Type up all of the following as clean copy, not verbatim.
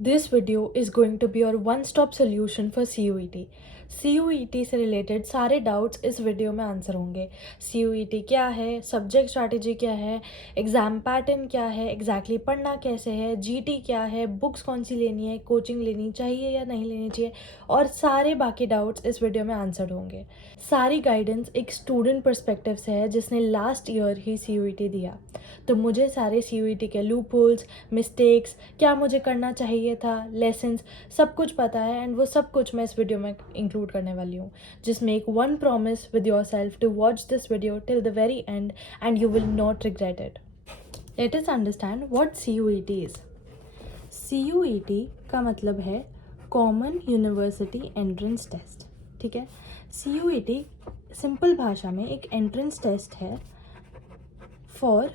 This video is going to be your one-stop solution for CUET. CUET से related सारे doubts इस video में answer होंगे. CUET क्या है, सब्जेक्ट स्ट्रैटेजी क्या है, एग्ज़ाम पैटर्न क्या है, एग्जैक्टली पढ़ना कैसे है, GT क्या है, बुक्स कौन सी लेनी है, कोचिंग लेनी चाहिए या नहीं लेनी चाहिए, और सारे बाकी डाउट्स इस वीडियो में आंसर होंगे. सारी गाइडेंस एक स्टूडेंट पर्सपेक्टिव से है जिसने लास्ट ईयर ही CUET दिया. तो मुझे सारे CUET के लूप होल्स, मिस्टेक्स, क्या मुझे करना चाहिए था, लेसन्स, सब कुछ पता है. एंड वो सब कुछ मैं इस वीडियो में इंक्लूड करने वाली हूँ. Just make one promise with yourself to watch this video till the very end and you will not regret it. Let us understand what CUET is. CUET का मतलब है कॉमन यूनिवर्सिटी एंट्रेंस टेस्ट. ठीक है. CUET simple भाषा में एक entrance test है for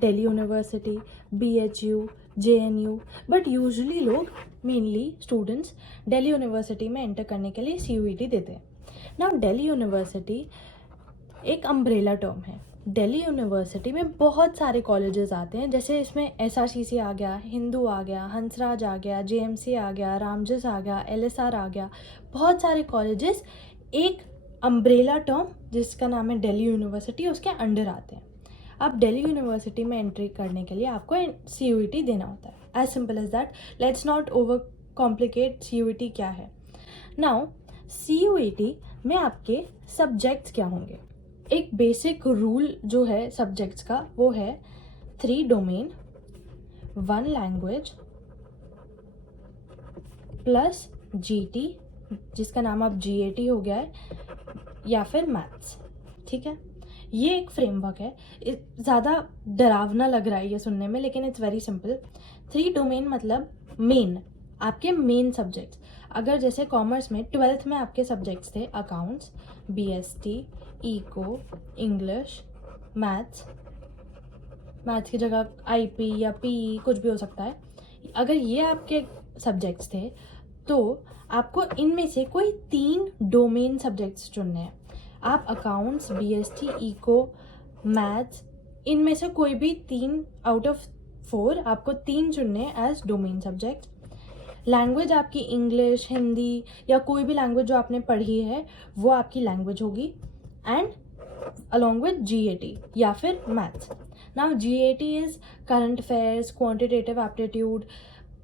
Delhi university, BHU, JNU, but usually लोग मेनली स्टूडेंट्स दिल्ली यूनिवर्सिटी में एंटर करने के लिए CUET देते हैं. नाउ दिल्ली यूनिवर्सिटी एक अम्ब्रेला टर्म है. दिल्ली यूनिवर्सिटी में बहुत सारे कॉलेजेस आते हैं, जैसे इसमें SRCC आ गया, हिंदू आ गया, हंसराज आ गया, JMC आ गया, रामजस आ गया, LSR आ गया. बहुत सारे कॉलेजेस एक अम्ब्रेला टर्म जिसका नाम है दिल्ली यूनिवर्सिटी उसके अंडर आते हैं. अब दिल्ली यूनिवर्सिटी में एंट्री करने के लिए आपको CUET देना होता है. As simple as that. Let's not overcomplicate. CUET क्या है. नाउ CUET में आपके सब्जेक्ट्स क्या होंगे. एक बेसिक रूल जो है सब्जेक्ट्स का वो है 3 डोमेन, 1 लैंग्वेज प्लस GT जिसका नाम अब GAT हो गया है, या फिर मैथ्स. ठीक है. ये एक फ्रेमवर्क है. ज़्यादा डरावना लग रहा है ये सुनने में, लेकिन इट्स वेरी सिंपल. 3 डोमेन मतलब मेन, आपके मेन सब्जेक्ट्स. अगर जैसे कॉमर्स में 12th में आपके सब्जेक्ट्स थे accounts, BST, eco, English, maths की जगह IP या PE कुछ भी हो सकता है. अगर ये आपके सब्जेक्ट्स थे तो आपको इनमें से कोई 3 डोमेन सब्जेक्ट्स चुनने हैं. आप अकाउंट्स, BST, इको, मैथ्स, इनमें से कोई भी 3 आउट ऑफ 4 आपको 3 चुनने हैं एज डोमेन सब्जेक्ट. लैंग्वेज आपकी इंग्लिश, हिंदी या कोई भी लैंग्वेज जो आपने पढ़ी है वो आपकी लैंग्वेज होगी, एंड अलॉन्ग विद GAT या फिर maths. Now GAT is current affairs, quantitative aptitude,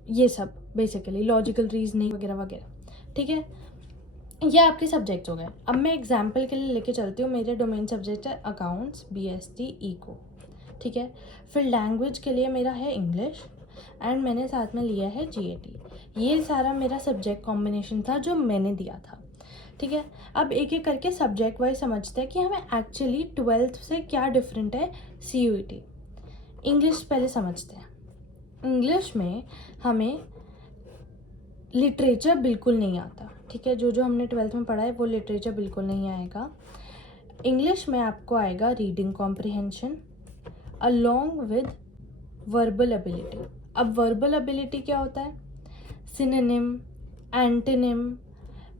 ये सब बेसिकली लॉजिकल रीजनिंग वगैरह वगैरह. ठीक है. ये आपके सब्जेक्ट हो गए. अब मैं एग्जाम्पल के लिए लेके चलती हूँ. मेरे डोमेन सब्जेक्ट है अकाउंट्स, BST, इको. ठीक है. फिर लैंग्वेज के लिए मेरा है इंग्लिश, एंड मैंने साथ में लिया है GAT. ये सारा मेरा सब्जेक्ट कॉम्बिनेशन था जो मैंने दिया था. ठीक है. अब एक एक करके सब्जेक्ट वाइज समझते हैं कि हमें एक्चुअली 12th से क्या डिफरेंट है CUET. इंग्लिश पहले समझते हैं. इंग्लिश में हमें लिटरेचर बिल्कुल नहीं आता. ठीक है. जो हमने 12th में पढ़ा है वो लिटरेचर बिल्कुल नहीं आएगा. इंग्लिश में आपको आएगा reading comprehension along with verbal ability. अब वर्बल एबिलिटी क्या होता है. Synonym, antonym.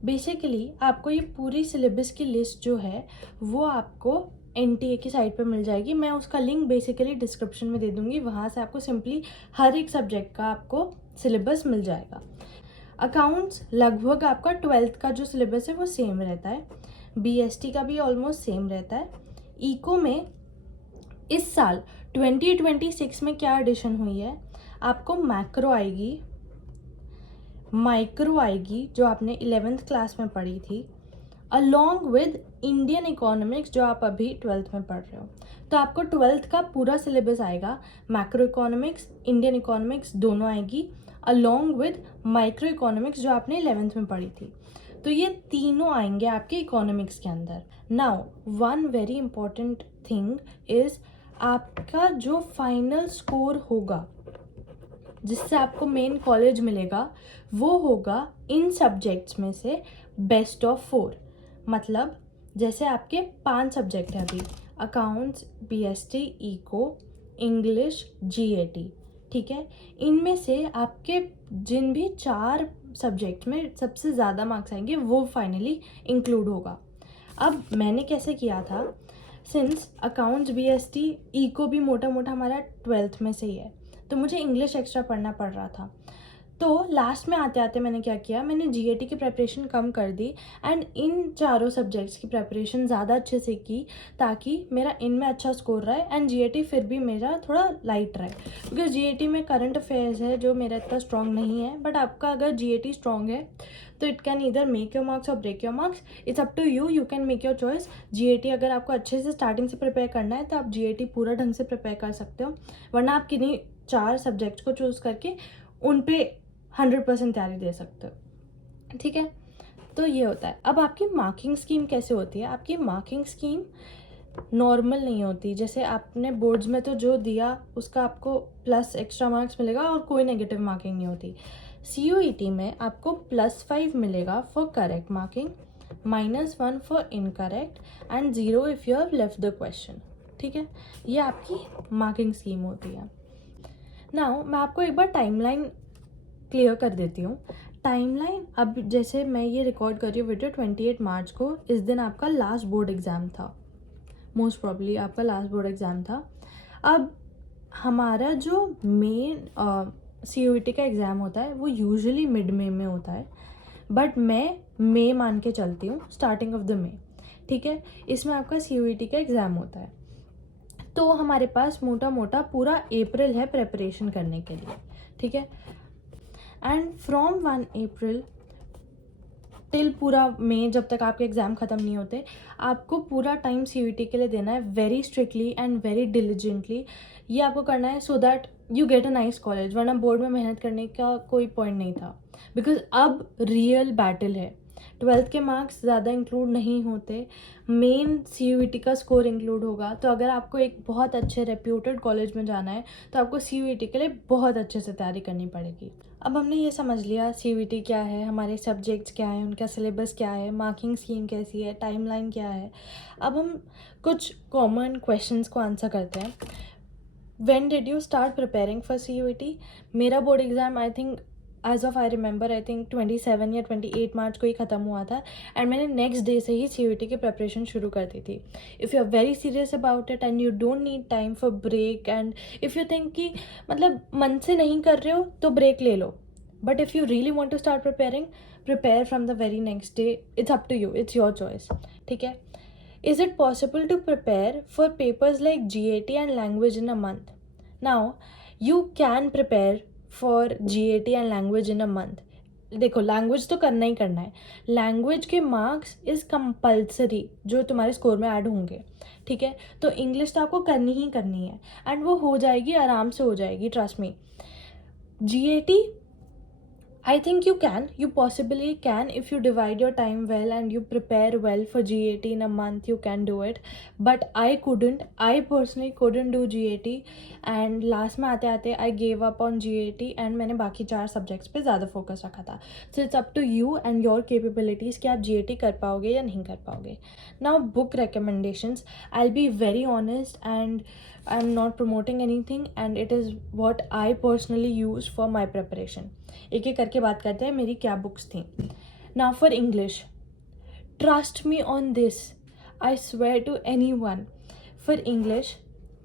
बेसिकली आपको ये पूरी सिलेबस की लिस्ट जो है वो आपको NTA की साइट पे मिल जाएगी. मैं उसका लिंक बेसिकली डिस्क्रिप्शन में दे दूँगी. वहाँ से आपको सिंपली हर एक सब्जेक्ट का आपको सिलेबस मिल जाएगा. अकाउंट्स लगभग आपका 12th का जो सिलेबस है वो सेम रहता है. BST का भी ऑलमोस्ट सेम रहता है. इको में इस साल 2026 में क्या एडिशन हुई है, आपको मैक्रो आएगी, माइक्रो आएगी जो आपने 11th क्लास में पढ़ी थी, अलॉन्ग विद इंडियन इकोनॉमिक्स जो आप अभी 12th में पढ़ रहे हो. तो आपको 12th का पूरा सिलेबस आएगा. मैक्रो इकोनॉमिक्स, इंडियन इकोनॉमिक्स दोनों आएगी, अलॉन्ग विद माइक्रो इकोनॉमिक्स जो आपने 11th में पढ़ी थी. तो ये तीनों आएंगे आपके इकोनॉमिक्स के अंदर. Now one very important thing is आपका जो फाइनल स्कोर होगा जिससे आपको मेन कॉलेज मिलेगा वो होगा इन सब्जेक्ट्स में से बेस्ट ऑफ 4. मतलब जैसे आपके 5 सब्जेक्ट हैं अभी, accounts, BST, eco, English, GAT. ठीक है. इनमें से आपके जिन भी 4 सब्जेक्ट में सबसे ज़्यादा मार्क्स आएंगे वो फाइनली इंक्लूड होगा. अब मैंने कैसे किया था, सिंस अकाउंट्स, BST, इको भी मोटा मोटा हमारा 12th में से ही है, तो मुझे इंग्लिश एक्स्ट्रा पढ़ना पड़ रहा था. तो लास्ट में आते आते मैंने क्या किया, मैंने जीएटी की प्रिपरेशन कम कर दी एंड इन चारों सब्जेक्ट्स की प्रिपरेशन ज़्यादा अच्छे से की, ताकि मेरा इनमें अच्छा स्कोर रहे एंड जीएटी फिर भी मेरा थोड़ा लाइट रहे, बिकॉज जीएटी में करंट अफेयर्स है जो मेरा इतना स्ट्रॉन्ग नहीं है। बट आपका अगर जीएटी स्ट्रॉन्ग है तो it can either make your marks or break your marks, it's up to you, you can make your choice. GAT अगर आपको अच्छे से स्टार्टिंग से प्रिपेयर करना है तो आप जीएटी पूरा ढंग से प्रिपेयर कर सकते हो, वरना आप किन्हीं 4 सब्जेक्ट्स को चूज़ करके उन पे 100% तैयारी दे सकते हो, ठीक है। तो ये होता है। अब आपकी मार्किंग स्कीम कैसे होती है? आपकी मार्किंग स्कीम नॉर्मल नहीं होती, जैसे आपने बोर्ड्स में तो जो दिया उसका आपको प्लस एक्स्ट्रा मार्क्स मिलेगा और कोई नेगेटिव मार्किंग नहीं होती। सीयूईटी में आपको +5 मिलेगा for correct marking, -1 for incorrect and 0 if you have left the question, ठीक है। ये आपकी मार्किंग स्कीम होती है। नाउ मैं आपको एक बार टाइमलाइन क्लियर कर देती हूँ। टाइमलाइन, अब जैसे मैं ये रिकॉर्ड कर रही हूँ वीडियो 28 मार्च को, इस दिन आपका लास्ट बोर्ड एग्ज़ाम था, मोस्ट प्रॉब्ली आपका लास्ट बोर्ड एग्ज़ाम था। अब हमारा जो मेन सीयूईटी का एग्ज़ाम होता है वो यूजुअली मिड मे में होता है, बट मैं मई मान के चलती हूँ, स्टार्टिंग ऑफ द मे, ठीक है। इसमें आपका सीयूईटी का एग्ज़ाम होता है, तो हमारे पास मोटा मोटा पूरा अप्रैल है प्रेपरेशन करने के लिए, ठीक है। एंड फ्रॉम 1 अप्रैल टिल पूरा मई, जब तक आपके एग्ज़ाम ख़त्म नहीं होते, आपको पूरा टाइम सीयूईटी के लिए देना है, very strictly and very diligently. ये आपको करना है so that you get a nice college, वरना बोर्ड में मेहनत करने का कोई पॉइंट नहीं था, बिकॉज अब रियल बैटल है। 12th के मार्क्स ज़्यादा इंक्लूड नहीं होते, मेन सीयूईटी का स्कोर इंक्लूड होगा। तो अगर आपको एक बहुत अच्छे रेप्यूटेड कॉलेज में जाना है तो आपको सीयूईटी के लिए बहुत अच्छे से तैयारी करनी पड़ेगी। अब हमने ये समझ लिया सीयूईटी क्या है, हमारे सब्जेक्ट्स क्या हैं, उनका सिलेबस क्या है, मार्किंग स्कीम कैसी है, टाइमलाइन क्या है। अब हम कुछ कॉमन क्वेश्चंस को आंसर करते हैं। When did you start preparing for CUET? मेरा board exam I think as of I remember I think 27 या 28 मार्च को ही ख़त्म हुआ था एंड मैंने नेक्स्ट डे से ही सीयूईटी की प्रिपरेशन शुरू कर दी थी। If you are very serious about it and you don't need time for break, and if you think कि मतलब मन से नहीं कर रहे हो तो ब्रेक ले लो, but if you really want to start preparing, prepare from the very next day, it's up to you, it's your choice, ठीक है। Is it possible to prepare for papers like GAT and language in a month? Now, you can prepare for GAT and language in a month. देखो, language तो करना ही करना है, language के marks is compulsory जो तुम्हारे स्कोर में add होंगे, ठीक है। तो इंग्लिश तो आपको करनी ही करनी है एंड वो हो जाएगी, आराम से हो जाएगी, trust me. GAT, I think you possibly can, if you divide your time well and you prepare well for GAT in a month, you can do it. But I personally couldn't do GAT, and last में आते आते I gave up on GAT and मैंने बाकी 4 subjects पे ज़्यादा focus रखा था। So it's up to you and your capabilities कि आप GAT कर पाओगे या नहीं कर पाओगे। Now book recommendations, I'll be very honest and I'm not promoting anything and it is what I personally use for my preparation. एक एक करके बात करते हैं मेरी क्या बुक्स थी। Now for English, trust me on this, I swear to any one, for English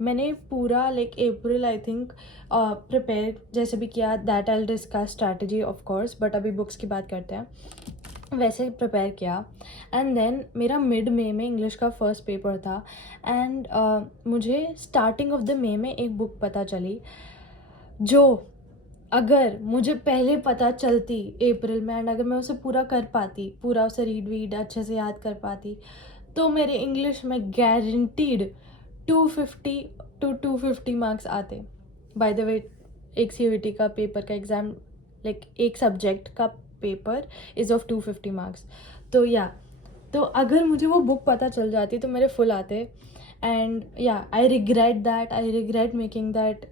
मैंने पूरा like April I think prepare जैसे भी किया, that I will discuss strategy of course, but अभी बुक्स की बात करते हैं, वैसे प्रिपेयर किया। एंड देन मेरा मिड मे में इंग्लिश का फर्स्ट पेपर था एंड मुझे स्टार्टिंग ऑफ द मे में एक बुक पता चली जो अगर मुझे पहले पता चलती अप्रैल में एंड अगर मैं उसे पूरा कर पाती, पूरा उसे रीड अच्छे से याद कर पाती, तो मेरे इंग्लिश में गारंटीड 250 to 250 मार्क्स आते। बाय द वे, एक सीयूईटी का पेपर का एग्ज़ाम लाइक एक सब्जेक्ट का पेपर इज़ ऑफ 250 मार्क्स। तो तो अगर मुझे वो बुक पता चल जाती तो मेरे फुल आते। And I regret making that,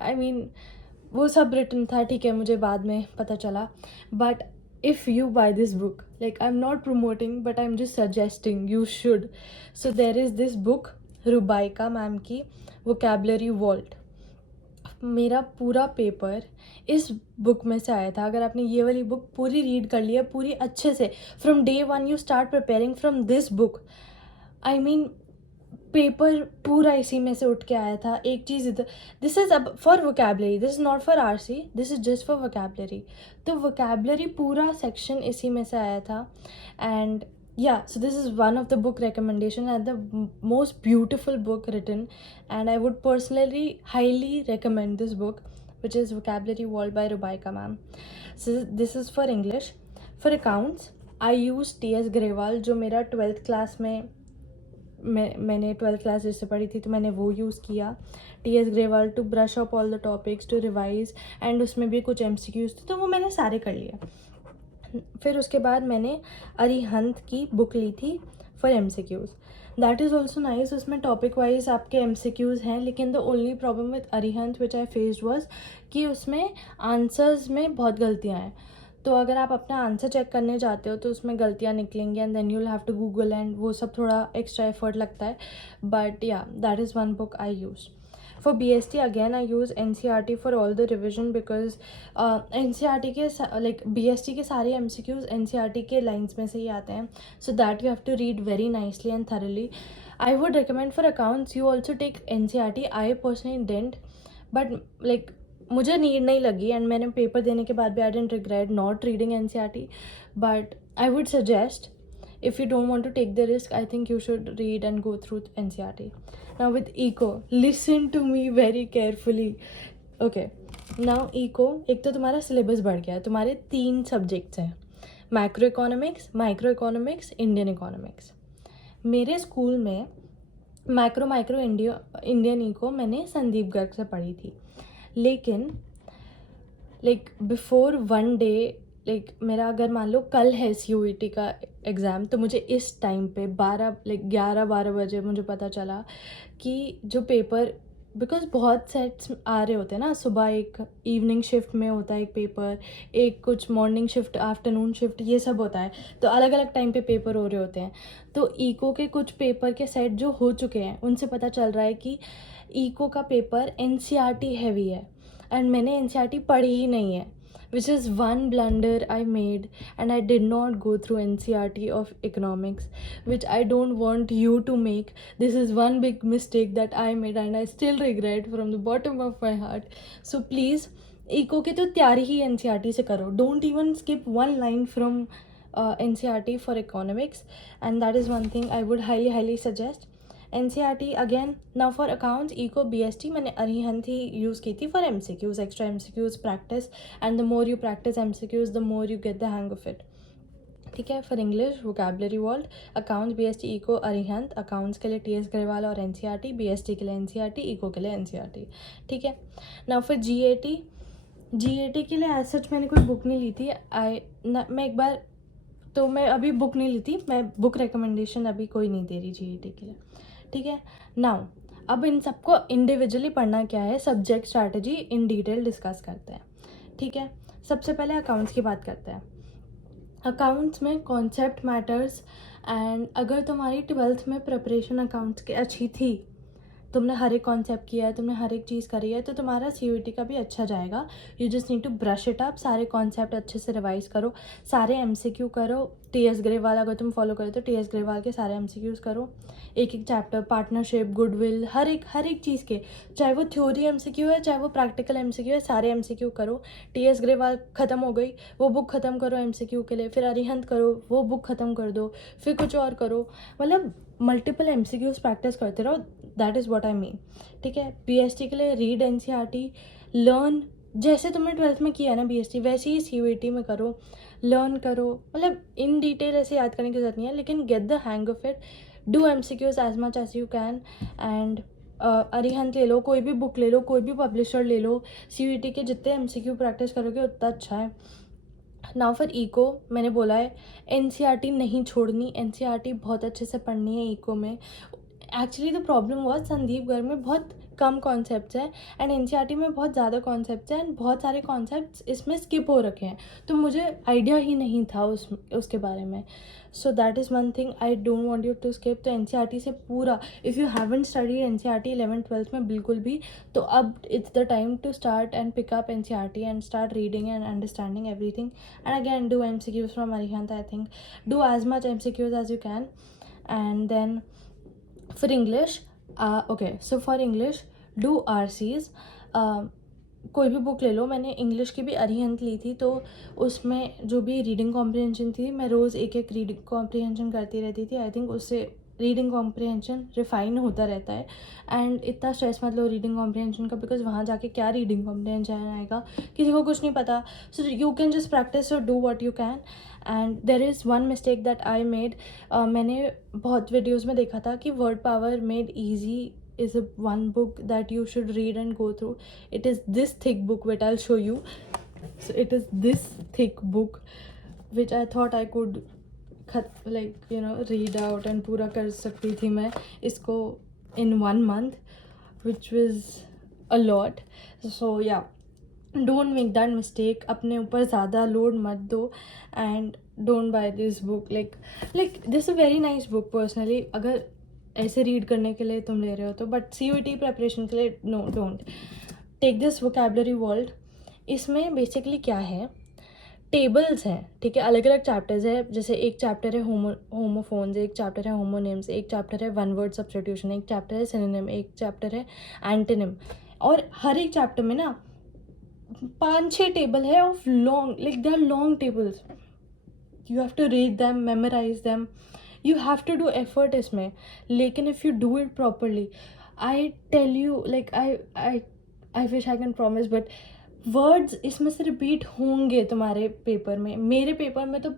I mean वो सब रिटन था, ठीक है, मुझे बाद में पता चला। But if you buy this book, like I am not promoting but I am just suggesting you should. So there is this book, Rubaika ma'am की वोकैबुलरी वॉल्ट। मेरा पूरा पेपर इस बुक में से आया था। अगर आपने ये वाली बुक पूरी रीड कर लिया पूरी अच्छे से, from day 1 you start preparing from this book, I mean paper पूरा इसी में से उठ के आया था। एक चीज़ इधर, दिस इज़ अब for vocabulary, this is not for RC, this is just for vocabulary. तो वोकेबलरी पूरा सेक्शन इसी में से आया था। And yeah, so this is one of the book recommendation and the most beautiful book written, and I would personally highly recommend this book, which is Vocabulary Wall by Rubaika ma'am. So this is for English. For accounts I use T.S. Grewal, जो मेरा 12th class में मैंने 12th class जिससे पढ़ी थी तो मैंने वो यूज़ किया। T.S. Grewal to brush up all the topics to revise, and उसमें भी कुछ MCQs थे तो वो मैंने सारे कर लिए। फिर उसके बाद मैंने अरिहंत की बुक ली थी for MCQs। That is also nice, उसमें टॉपिक वाइज आपके MCQs हैं, लेकिन the only problem with Arihant which I faced was कि उसमें आंसर्स में बहुत गलतियाँ हैं। तो अगर आप अपना आंसर चेक करने जाते हो तो उसमें गलतियाँ निकलेंगी and then you will have to Google, and वो सब थोड़ा एक्स्ट्रा एफर्ट लगता है। बट या that is one book I use. For BST again I use NCERT for all the revision because NCERT के like BST के सारे MCQs NCERT के lines में से ही आते हैं, so that you have to read very nicely and thoroughly. I would recommend for accounts you also take NCERT. I personally didn't, but like मुझे need नहीं लगी एंड मैंने पेपर देने के बाद भी I didn't regret not reading NCERT, but I would suggest if you don't want to take the risk, I think you should read and go through NCERT. Now with eco, listen to me very carefully. Okay, now eco, एक तो तुम्हारा syllabus बढ़ गया है, तुम्हारे 3 subjects हैं, macro economics, micro economics, Indian economics. मेरे school में माइक्रो इंडियन इको मैंने संदीप गर्ग से पढ़ी थी, लेकिन like before one day, like मेरा अगर मान लो कल है CUET का एग्ज़ाम, तो मुझे इस टाइम पे 11-12 बजे मुझे पता चला कि जो पेपर, बिकॉज बहुत सेट्स आ रहे होते हैं ना, सुबह एक इवनिंग शिफ्ट में होता है एक पेपर, एक कुछ मॉर्निंग शिफ्ट, आफ्टरनून शिफ्ट, ये सब होता है, तो अलग अलग टाइम पे पेपर हो रहे होते हैं। तो इको के कुछ पेपर के सेट जो हो चुके हैं उनसे पता चल रहा है कि इको का पेपर NCERT हैवी है, एंड मैंने NCERT पढ़ी ही नहीं है, which is one blunder I made, and I did not go through NCERT of economics, which I don't want you to make. This is one big mistake that I made and I still regret from the bottom of my heart. So please, eco की तो तैयारी ही NCERT से करो, don't even skip one line from NCERT for economics, and that is one thing I would highly suggest. NCERT again. Now for accounts, eco, BST मैंने अरिहंत ही use की थी for MCQs, extra MCQs practice, and the more you practice MCQs the more you get the hang of it. ठीक है। For English vocabulary world, accounts BST, eco Arihant, accounts के लिए TS Grewal और NCERT, BST के लिए NCERT, eco के लिए NCERT। ठीक है। नाउ फिर GAT के लिए एज सच मैंने कोई बुक नहीं ली थी। मैं एक बार, तो मैं अभी बुक नहीं ली थी, मैं बुक रिकमेंडेशन अभी कोई नहीं दे रही GAT के लिए। ठीक है। नाउ अब इन सबको इंडिविजुअली पढ़ना क्या है, subject strategy in detail discuss करते हैं। ठीक है। सबसे पहले अकाउंट्स की बात करते हैं। अकाउंट्स में कॉन्सेप्ट मैटर्स, एंड अगर तुम्हारी 12th में प्रिपरेशन अकाउंट्स की अच्छी थी, तुमने हर एक कॉन्सेप्ट किया है, तुमने हर एक चीज़ करी है, तो तुम्हारा CUET का भी अच्छा जाएगा। You just need to brush it up, सारे कॉन्सेप्ट अच्छे से रिवाइज करो, सारे MCQ करो। TS ग्रेवाल अगर तुम फॉलो करो तो TS ग्रेवाल के सारे MCQs करो, एक चैप्टर, पार्टनरशिप, गुडविल, हर एक चीज़ के, चाहे वो थ्योरी MCQ है चाहे वो प्रैक्टिकल MCQ है, सारे MCQ करो। TS ग्रेवाल ख़त्म हो गई, वो बुक ख़त्म करो MCQ के लिए, फिर अरिहंत करो, वो बुक ख़त्म कर दो, फिर कुछ और करो, मतलब मल्टीपल MCQs प्रैक्टिस करते रहो। That is what I mean. ठीक है। BST के लिए रीड NCERT, लर्न, जैसे तुमने 12th में किया ना BST, वैसे ही CUET में करो, लर्न करो, मतलब इन डिटेल ऐसे याद करने की जरूरत नहीं है, लेकिन get the hang of it, do MCQs as much as you can, and Arihant ले लो, कोई भी बुक ले लो, कोई भी पब्लिशर ले लो, CUET के जितने MCQ प्रैक्टिस करोगे उतना अच्छा है। नाउ फॉर इको, मैंने बोला है NCERT नहीं छोड़नी, NCERT बहुत अच्छे से पढ़नी है इको में। एक्चुअली द प्रॉब्लम हुआ संदीप गर्ग में बहुत कम कॉन्सेप्ट्स हैं एंड NCERT में बहुत ज़्यादा कॉन्सेप्ट्स हैं, एंड बहुत सारे कॉन्सेप्ट्स इसमें स्किप हो रखे हैं, तो मुझे आइडिया ही नहीं था उसके बारे में। So that is one thing I don't want you to skip. तो NCERT से पूरा, if you haven't studied NCERT 11th-12th में बिल्कुल भी, तो अब it's the time to start and pick up NCERT and start reading and understanding everything, and again do MCQs from Arihant. I think do as much MCQs as you can, and then For English, okay, so for English, do RCs. कोई भी book ले लो, मैंने English की भी अरिहंत ली थी, तो उसमें जो भी रीडिंग कॉम्प्रिहेंशन थी, मैं रोज़ एक एक रीडिंग कॉम्प्रिहेंशन करती रहती थी. आई थिंक उससे रीडिंग कॉम्प्रिहेंशन रिफाइन होता रहता है. एंड इतना स्ट्रेस मत लो रीडिंग कॉम्प्रिहेंशन का, बिकॉज वहाँ जाके क्या रीडिंग कॉम्प्रिहेंशन आएगा, किसी को कुछ नहीं पता. So you can just practice और do what you can. And there is one mistake that I made. मैंने बहुत वीडियोज़ में देखा था कि word power made easy is a one book that you should read and go through. It is this thick book which I'll show you. So it is this thick book which I thought I could read out and पूरा कर सकती थी मैं इसको in 1 month, which was a lot. So yeah, don't make that mistake. अपने ऊपर ज़्यादा load मत दो and don't buy this book. Like this is a very nice book personally. अगर ऐसे रीड करने के लिए तुम ले रहे हो तो, बट CUET प्रेपरेशन के लिए no, don't take this vocabulary world. इसमें बेसिकली क्या है, टेबल्स हैं, ठीक है, अलग अलग चैप्टर्स है. जैसे एक चैप्टर है होमोफोन्स, एक चैप्टर है होमोनिम्स, एक चैप्टर है वन वर्ड सब्स्टिट्यूशन, एक चैप्टर है सिनोनिम, एक चैप्टर है एंटोनिम. और हर एक चैप्टर में ना 5-6 टेबल है of long, like they are long tables. You have to read them, memorize them, you have to do effort इसमें. लेकिन if you do it properly, I tell you, like I wish I can promise, but words इसमें से repeat होंगे तुम्हारे paper में. मेरे paper में तो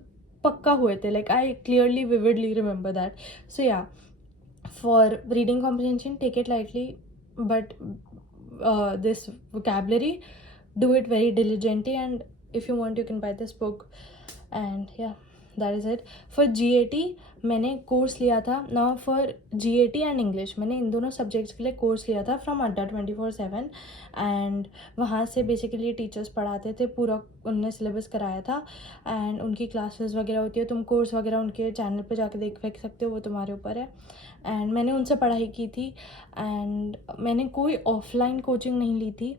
पक्का हुए थे. Like I clearly vividly remember that. So yeah, for reading comprehension take it lightly, but this vocabulary, do it very diligently, and if you want you can buy this book. And yeah, that is it. For GAT मैंने course लिया था. Now for GAT and English मैंने इन दोनों subjects के लिए course लिया था from अड्डा 24/7. एंड वहाँ से बेसिकली टीचर्स पढ़ाते थे, पूरा उनने सिलेबस कराया था. एंड उनकी क्लासेस वगैरह होती है, तुम कोर्स वगैरह उनके चैनल पे जाके देख सकते हो, वो तुम्हारे ऊपर है. एंड मैंने उनसे पढ़ाई की थी. एंड मैंने कोई ऑफलाइन कोचिंग नहीं ली थी.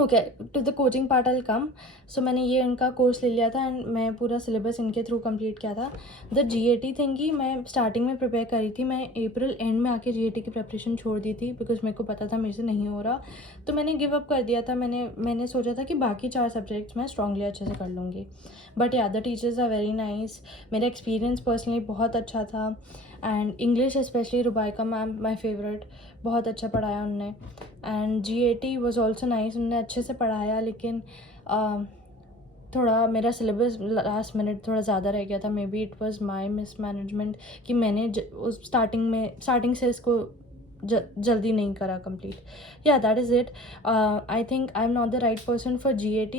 Okay, to the coaching part I come. So मैंने ये उनका कोर्स ले लिया था एंड मैं पूरा सिलेबस इनके थ्रू कंप्लीट किया था. द GAT थिंग की मैं स्टार्टिंग में प्रिपेयर करी थी. मैं अप्रैल एंड में आके GAT की प्रिपरेशन छोड़ दी थी, बिकॉज मेरे को पता था मेरे से नहीं हो रहा, तो मैंने गिव अप कर दिया था. मैंने सोचा था कि बाकी 4 सब्जेक्ट्स मैं स्ट्रांगली अच्छे से कर लूँगी. But yeah, the teachers are very nice. मेरा एक्सपीरियंस पर्सनली बहुत अच्छा था. And English specially Rubaika ma'am my favourite, बहुत अच्छा पढ़ाया उनने. And GAT was also nice, उन्होंने अच्छे से पढ़ाया. लेकिन थोड़ा मेरा सिलेबस लास्ट मिनट थोड़ा ज़्यादा रह गया था. May be it was my miss management कि मैंने उस स्टार्टिंग से इसको जल्दी नहीं करा कंप्लीट. या, that is it. I think I am not the right person for GAT.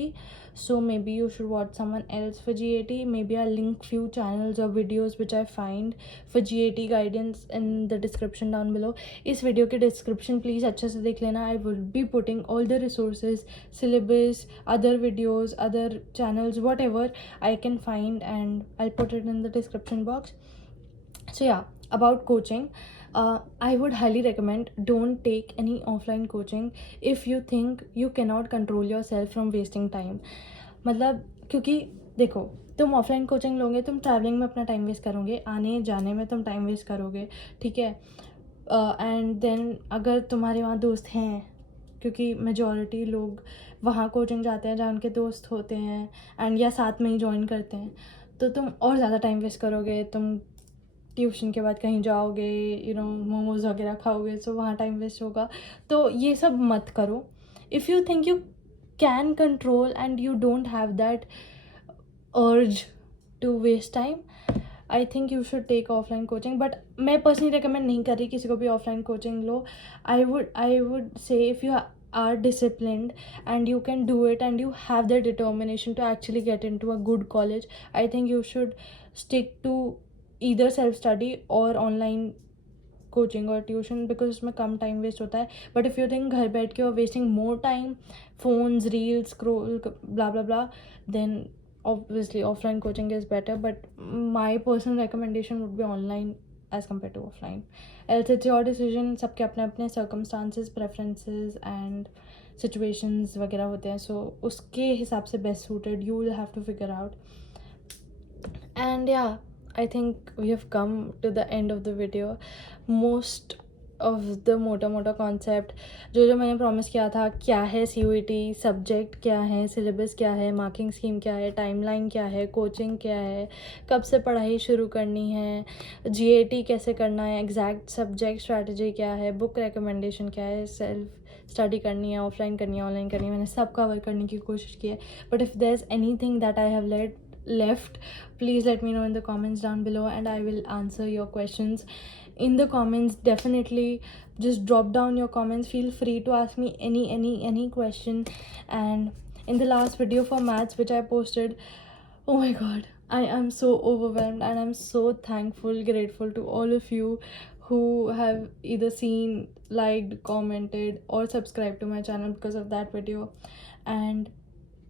So maybe you should watch someone else for GAT. Maybe I'll link few channels or videos which I find for GAT guidance in the description down below. इस video के description please अच्छे से देख लेना. I will be putting all the resources, syllabus, other videos, other channels, whatever I can find, and I'll put it in the description box. So yeah, about coaching, I would highly recommend don't take any offline coaching if you think you cannot control yourself from wasting time. मतलब क्योंकि देखो, तुम offline coaching लोगे, तुम travelling में अपना time waste करोगे, आने जाने में तुम टाइम वेस्ट करोगे, ठीक है. एंड देन अगर तुम्हारे वहाँ दोस्त हैं, क्योंकि मेजॉरिटी लोग वहाँ कोचिंग जाते हैं जहाँ उनके दोस्त होते हैं एंड या साथ में ही ज्वाइन करते हैं, तो तुम और ज़्यादा टाइम वेस्ट करोगे. तुम ट्यूशन के बाद कहीं जाओगे, मोमोज़ वगैरह खाओगे, सो वहाँ टाइम वेस्ट होगा. तो ये सब मत करो. If you think you can control and you don't have that urge to waste time, I think you should take offline coaching. But मैं पर्सनली रिकमेंड नहीं कर रही किसी को भी ऑफलाइन कोचिंग लो. I would say if you are disciplined and you can do it and you have the determination to actually get into a good college, I think you should stick to either self study or online coaching or tuition, because उसमें कम time waste होता है. But if you think घर बैठ के और wasting more time, phones, reels, scroll, blah blah blah, then obviously offline coaching is better. But my personal recommendation would be online as compared to offline. Else it's your decision. सबके अपने अपने circumstances, preferences and situations वगैरह होते हैं, so उसके हिसाब से best suited you will have to figure out. And yeah, I think we have come to the end of the video. Most of the मोटा कॉन्सेप्ट जो मैंने प्रॉमिस किया था, क्या है CUET, सब्जेक्ट क्या है, सिलेबस क्या है, मार्किंग स्कीम क्या है, टाइमलाइन क्या है, कोचिंग क्या है, कब से पढ़ाई शुरू करनी है, GAT कैसे करना है, एग्जैक्ट सब्जेक्ट स्ट्रैटेजी क्या है, बुक रिकमेंडेशन क्या है, सेल्फ स्टडी करनी है, ऑफलाइन करनी है, ऑनलाइन करनी है, मैंने सब कवर करने की कोशिश की है. But if there is anything that I have left, please let me know in the comments down below and I will answer your questions in the comments. Definitely just drop down your comments, feel free to ask me any question. And in the last video for maths which I posted, oh my god, I am so overwhelmed and I'm so thankful, grateful to all of you who have either seen, liked, commented or subscribed to my channel because of that video. And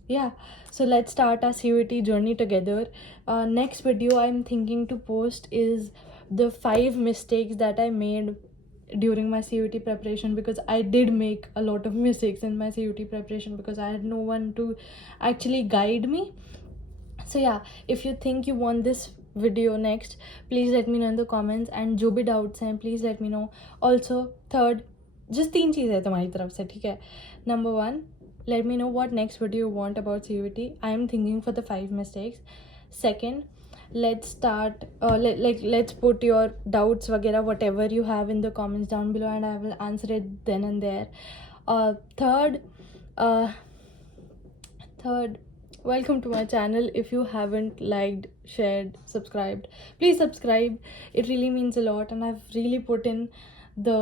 yeah, so let's start our CUET journey together. Next video I'm thinking to post is the 5 mistakes that I made during my CUET preparation, because I did make a lot of mistakes in my CUET preparation because I had no one to actually guide me. So yeah, if you think you want this video next, please let me know in the comments, and जो भी doubts हैं please let me know. Also, third, just 3 चीज़ है तुम्हारी तरफ से, ठीक है? Number 1, let me know what next video you want about CUET. I am thinking for the 5 mistakes. Second, let's start let's put your doubts वगैरह whatever you have in the comments down below and I will answer it then and there. Third, welcome to my channel. If you haven't liked, shared, subscribed, please subscribe. It really means a lot and I've really put in the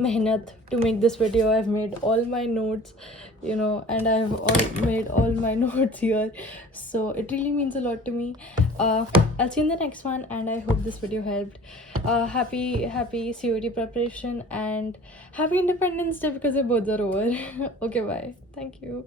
mehnat to make this video. I've made all my notes, and I've made all my notes here, so it really means a lot to me. I'll see you in the next one and I hope this video helped. Happy CUET preparation and happy Independence Day because both are over. Okay, bye. Thank you.